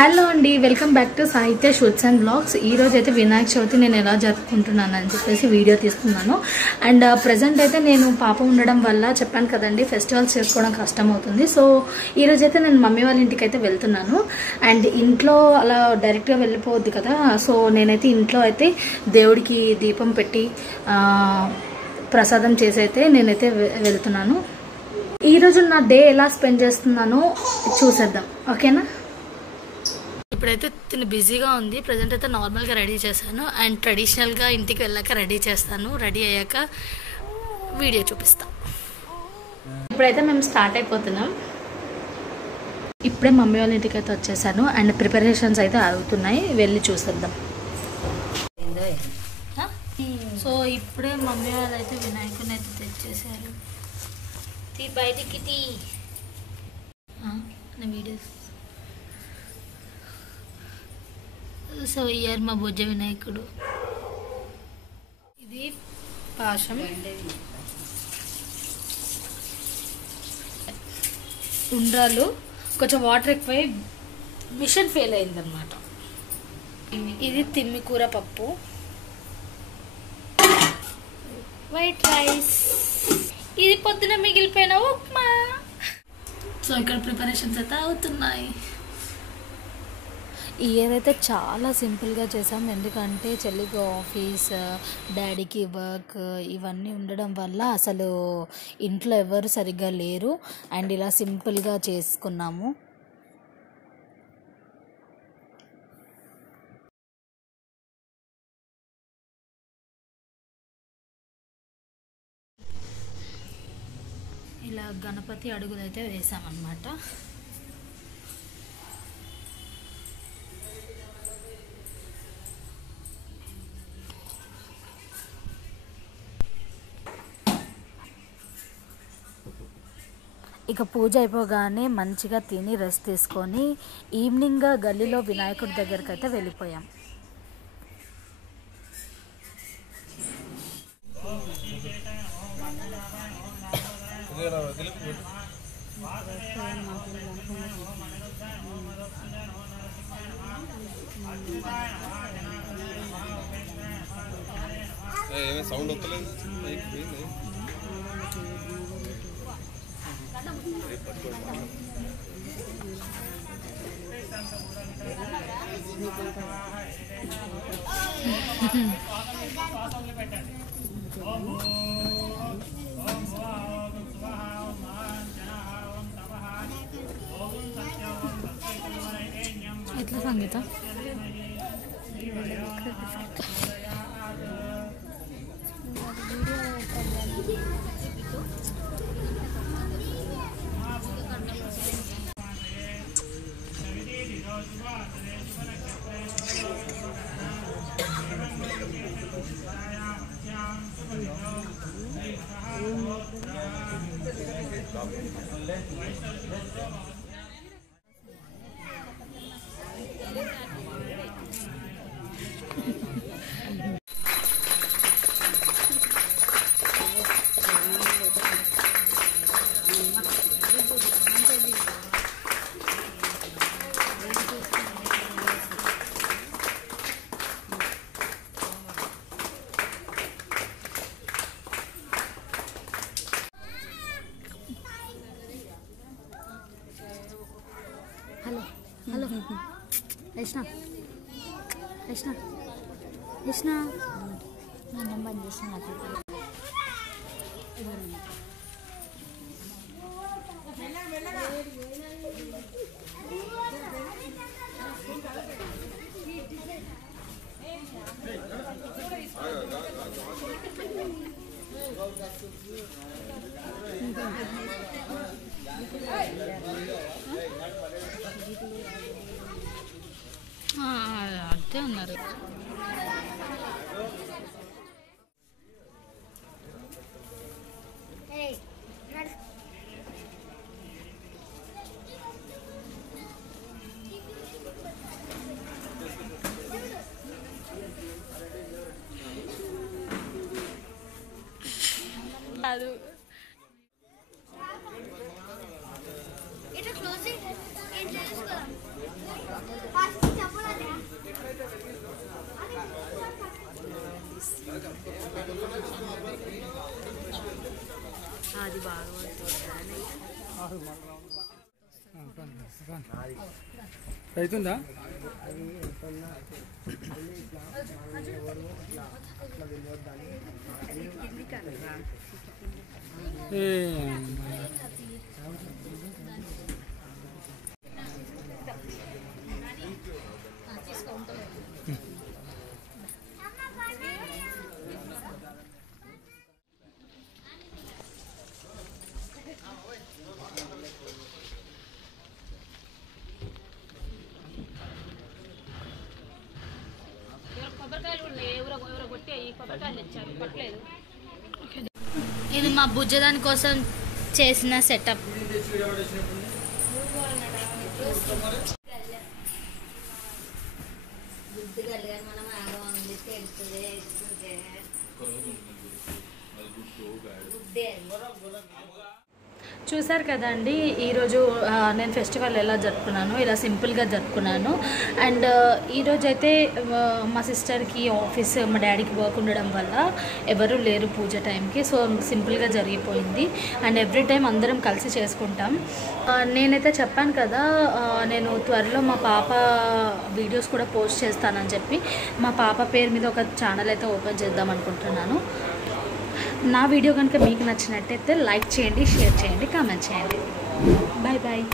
Hello అండి, welcome back to సాహిత్య shoots and blogs. ఈ రోజు అయితే వినాయక చవితి నేను ఎలా జరుపుకుంటున్నాను అని చెప్పేసి వీడియో తీస్తున్నాను. అండ్ ప్రజెంట్ అయితే నేను పాప ఉండడం వల్ల చెప్పాను కదండి, ఫెస్టివల్స్ చేసుకోవడం కష్టం అవుతుంది. సో ఈరోజు అయితే నేను మమ్మీ వాళ్ళ ఇంటికి అయితే వెళ్తున్నాను. అండ్ ఇంట్లో అలా డైరెక్ట్గా వెళ్ళిపోవద్దు కదా, సో నేనైతే ఇంట్లో అయితే దేవుడికి దీపం పెట్టి ప్రసాదం చేసి అయితే నేనైతే వెళ్తున్నాను. ఈరోజు నా డే ఎలా స్పెండ్ చేస్తున్నానో చూసేద్దాం, ఓకేనా? ఇప్పుడైతే తిని బిజీగా ఉంది. ప్రజెంట్ అయితే నార్మల్గా రెడీ చేశాను అండ్ ట్రెడిషనల్గా ఇంటికి వెళ్ళాక రెడీ చేస్తాను. రెడీ అయ్యాక వీడియో చూపిస్తాను. ఇప్పుడైతే మేము స్టార్ట్ అయిపోతున్నాం. ఇప్పుడే మమ్మీ వాళ్ళ ఇంటికి అయితే వచ్చేసాను అండ్ ప్రిపరేషన్స్ అయితే అవుతున్నాయి, వెళ్ళి చూసేద్దాం. సో ఇప్పుడే మమ్మీ వాళ్ళు అయితే వినాయకుని అయితే తెచ్చేసారు. బయటికి నా వీడియోస్. సో ఇయర్ మా బొజ్జ వినాయకుడు. ఇది పాశం, ఉండ్రాలు. కొంచెం వాటర్ ఎక్కువై మిషన్ ఫెయిల్ అయిందనమాట. ఇది తిమ్మికూర పప్పు, వైట్ రైస్. ఇది పొద్దున మిగిలిపోయిన ఉప్మా. సో ఇక్కడ ప్రిపరేషన్స్ అయితే అవుతున్నాయి. ఈ ఇయర్ అయితే చాలా సింపుల్గా చేసాం, ఎందుకంటే చెల్లికి ఆఫీస్, డాడీకి వర్క్ ఇవన్నీ ఉండడం వల్ల అసలు ఇంట్లో ఎవరు సరిగ్గా లేరు. అండ్ ఇలా సింపుల్గా చేసుకున్నాము. ఇలా గణపతి అడుగులు అయితే వేసామన్నమాట. ఇక పూజ అయిపోగానే మంచిగా తిని రెస్ట్ తీసుకొని ఈవినింగ్ గల్లీలో వినాయకుడి దగ్గరికి అయితే వెళ్ళిపోయాం. సౌండ్ వస్తలేదు. ఎట్లా సంగీత హలో యష్ణ యష్ణ యష్ణ నా నెంబర్ చేసిన నాకు అంతే ఉన్నారు. అది అది బాగా అవుతుందా? ఇది మా బుజ్జదాని కోసం చేసిన సెటప్. చూసారు కదండి ఈరోజు నేను ఫెస్టివల్ ఎలా జరుపుకున్నాను, ఇలా సింపుల్గా జరుపుకున్నాను. అండ్ ఈరోజు అయితే మా సిస్టర్కి ఆఫీస్, మా డాడీకి వర్క్ ఉండడం వల్ల ఎవరు లేరు పూజ టైంకి. సో సింపుల్గా జరిగిపోయింది. అండ్ ఎవ్రీ టైం అందరం కలిసి చేసుకుంటాం. నేనైతే చెప్పాను కదా, నేను త్వరలో మా పాప వీడియోస్ కూడా పోస్ట్ చేస్తానని చెప్పి మా పాప పేరు మీద ఒక ఛానల్ అయితే ఓపెన్ చేద్దాం అనుకుంటున్నాను. నా వీడియో కనుక మీకు నచ్చినట్టయితే లైక్ చేయండి, షేర్ చేయండి, కామెంట్ చేయండి. Bye bye.